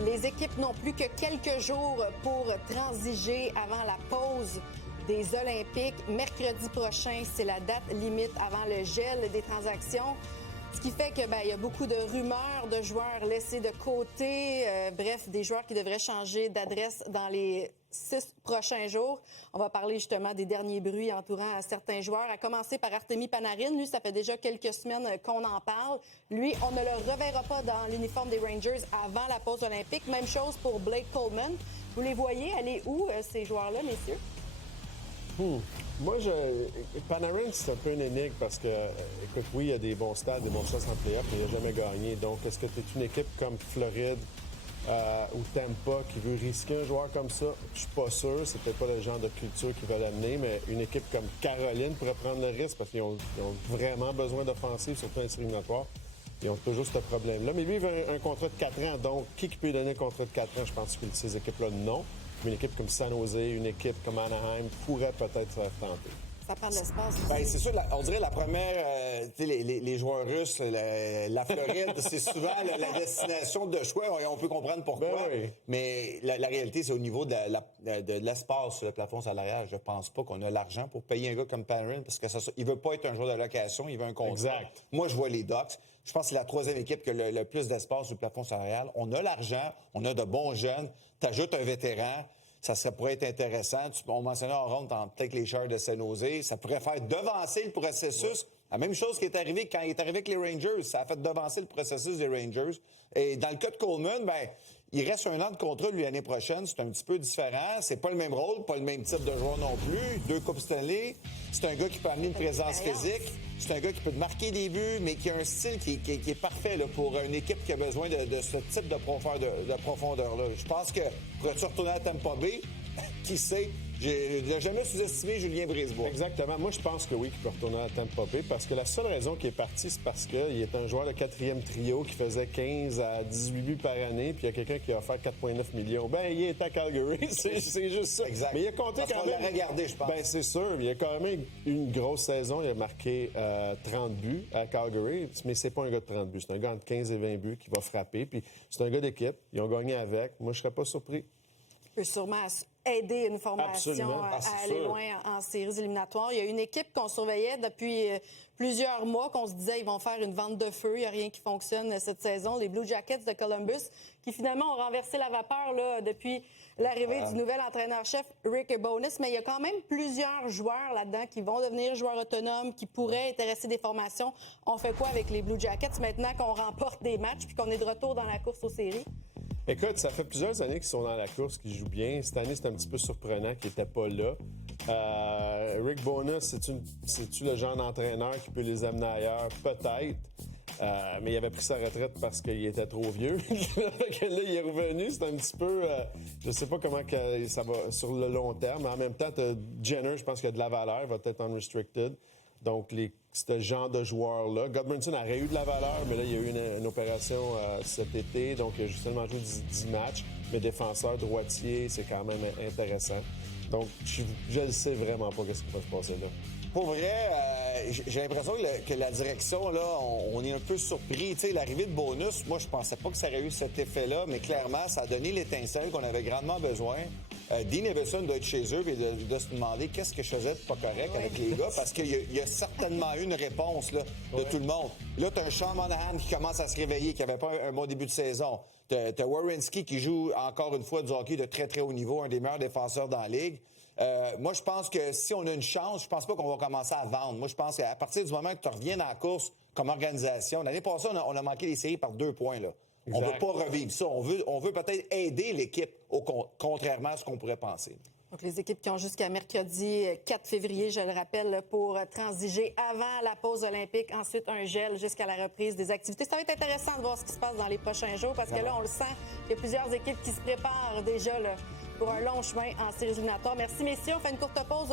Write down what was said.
Les équipes n'ont plus que quelques jours pour transiger avant la pause des Olympiques. Mercredi prochain, c'est la date limite avant le gel des transactions. Ce qui fait que il y a beaucoup de rumeurs de joueurs laissés de côté. Bref, des joueurs qui devraient changer d'adresse dans les 6 prochains jours. On va parler justement des derniers bruits entourant certains joueurs, à commencer par Artemi Panarin. Lui, ça fait déjà quelques semaines qu'on en parle. Lui, on ne le reverra pas dans l'uniforme des Rangers avant la pause olympique. Même chose pour Blake Coleman. Vous les voyez aller où, ces joueurs-là, messieurs? Moi, Panarin, c'est un peu une énigme parce que, écoute, oui, il y a des bons stades, des bons chances en play-off, mais il n'a jamais gagné. Donc, est-ce que tu es une équipe comme Floride ou Tampa qui veut risquer un joueur comme ça? Je suis pas sûr. C'est peut-être pas le genre de culture qu'ils veulent amener, mais une équipe comme Caroline pourrait prendre le risque parce qu'ils ont vraiment besoin d'offensive, surtout en série éliminatoire. Ils ont toujours ce problème-là. Mais lui, il veut un contrat de 4 ans. Donc, qui peut lui donner un contrat de 4 ans? Je pense que ces équipes-là, non. Une équipe comme San Jose, une équipe comme Anaheim pourrait peut-être se faire tenter. Ça prend de l'espace. C'est sûr, on dirait la première, les joueurs russes, la Floride, c'est souvent la destination de choix. On peut comprendre pourquoi. Oui. Mais la réalité, c'est au niveau de l'espace sur le plafond salarial. Je pense pas qu'on a l'argent pour payer un gars comme Panarin parce que il veut pas être un joueur de location, il veut un contrat. Exact. Moi, je vois les Ducks. Je pense que c'est la troisième équipe qui a le plus d'espace sur le plafond salarial. On a l'argent, on a de bons jeunes. T'ajoutes un vétéran. Ça pourrait être intéressant. On mentionnait en ronde peut-être les Sharks de San Jose. Ça pourrait faire devancer le processus. Ouais. La même chose qui est arrivé quand il est arrivé avec les Rangers. Ça a fait devancer le processus des Rangers. Et dans le cas de Coleman, il reste 1 an de contrat lui l'année prochaine. C'est un petit peu différent. C'est pas le même rôle, pas le même type de joueur non plus. 2 Coupes Stanley. C'est un gars qui peut amener une présence physique. C'est un gars qui peut te marquer des buts, mais qui a un style qui est parfait là, pour une équipe qui a besoin de ce type de profondeur-là. Je pense que pourrais-tu retourner à Tampa Bay? Qui sait? Je n'ai jamais sous-estimé Julien Brisebois. Exactement. Moi, je pense que oui, qu'il peut retourner à Tampa Bay parce que la seule raison qu'il est parti, c'est parce qu'il est un joueur de 4e trio qui faisait 15 à 18 buts par année, puis il y a quelqu'un qui a offert 4,9 millions. Il est à Calgary. C'est juste ça. Exact. Mais il a compté parce quand qu'on même. l'a regardé, je pense. C'est sûr. Il a quand même une grosse saison. Il a marqué 30 buts à Calgary, mais c'est pas un gars de 30 buts. C'est un gars entre 15 et 20 buts qui va frapper. Puis c'est un gars d'équipe. Ils ont gagné avec. Moi, je serais pas surpris. Peut sûrement aider une formation à aller loin en séries éliminatoires. Il y a une équipe qu'on surveillait depuis plusieurs mois, qu'on se disait ils vont faire une vente de feu. Il n'y a rien qui fonctionne cette saison. Les Blue Jackets de Columbus, qui finalement ont renversé la vapeur là, depuis l'arrivée du nouvel entraîneur-chef Rick Bowness. Mais il y a quand même plusieurs joueurs là-dedans qui vont devenir joueurs autonomes, qui pourraient intéresser des formations. On fait quoi avec les Blue Jackets maintenant qu'on remporte des matchs puis qu'on est de retour dans la course aux séries? Écoute, ça fait plusieurs années qu'ils sont dans la course, qu'ils jouent bien. Cette année, c'est un petit peu surprenant qu'ils n'étaient pas là. Rick Bowness, c'est-tu le genre d'entraîneur qui peut les amener ailleurs? Peut-être. Mais il avait pris sa retraite parce qu'il était trop vieux. Là, il est revenu. C'est un petit peu... je sais pas comment que ça va sur le long terme. Mais en même temps, Jenner, je pense qu'il a de la valeur. Il va être unrestricted. Donc, ce genre de joueur-là. Godbranson aurait eu de la valeur, mais là, il y a eu une opération cet été. Donc, il a seulement joué 10 matchs. Mais défenseur droitier, c'est quand même intéressant. Donc, je ne sais vraiment pas ce qui va se passer là. Pour vrai, j'ai l'impression que la direction, là, on est un peu surpris. Tu sais, l'arrivée de Bonus, moi, je pensais pas que ça aurait eu cet effet-là, mais clairement, ça a donné l'étincelle qu'on avait grandement besoin. Dean Evason doit être chez eux et de se demander qu'est-ce que je faisais de pas correct avec les gars, parce qu'il y a certainement eu une réponse là, de tout le monde. Là, t'as un Sean Monahan qui commence à se réveiller, qui avait pas un bon début de saison. T'as Werenski qui joue encore une fois du hockey de très, très haut niveau, un des meilleurs défenseurs dans la Ligue. Moi, je pense que si on a une chance, je pense pas qu'on va commencer à vendre. Moi, je pense qu'à partir du moment que tu reviens dans la course comme organisation, l'année passée, on a manqué les séries par 2 points, là. Exact. On veut pas revivre ça. On veut peut-être aider l'équipe, contrairement à ce qu'on pourrait penser. Donc, les équipes qui ont jusqu'à mercredi 4 février, je le rappelle, pour transiger avant la pause olympique. Ensuite, un gel jusqu'à la reprise des activités. Ça va être intéressant de voir ce qui se passe dans les prochains jours parce que là, on le sent, il y a plusieurs équipes qui se préparent déjà là, pour un long chemin en séries éliminatoires. Merci, messieurs. On fait une courte pause.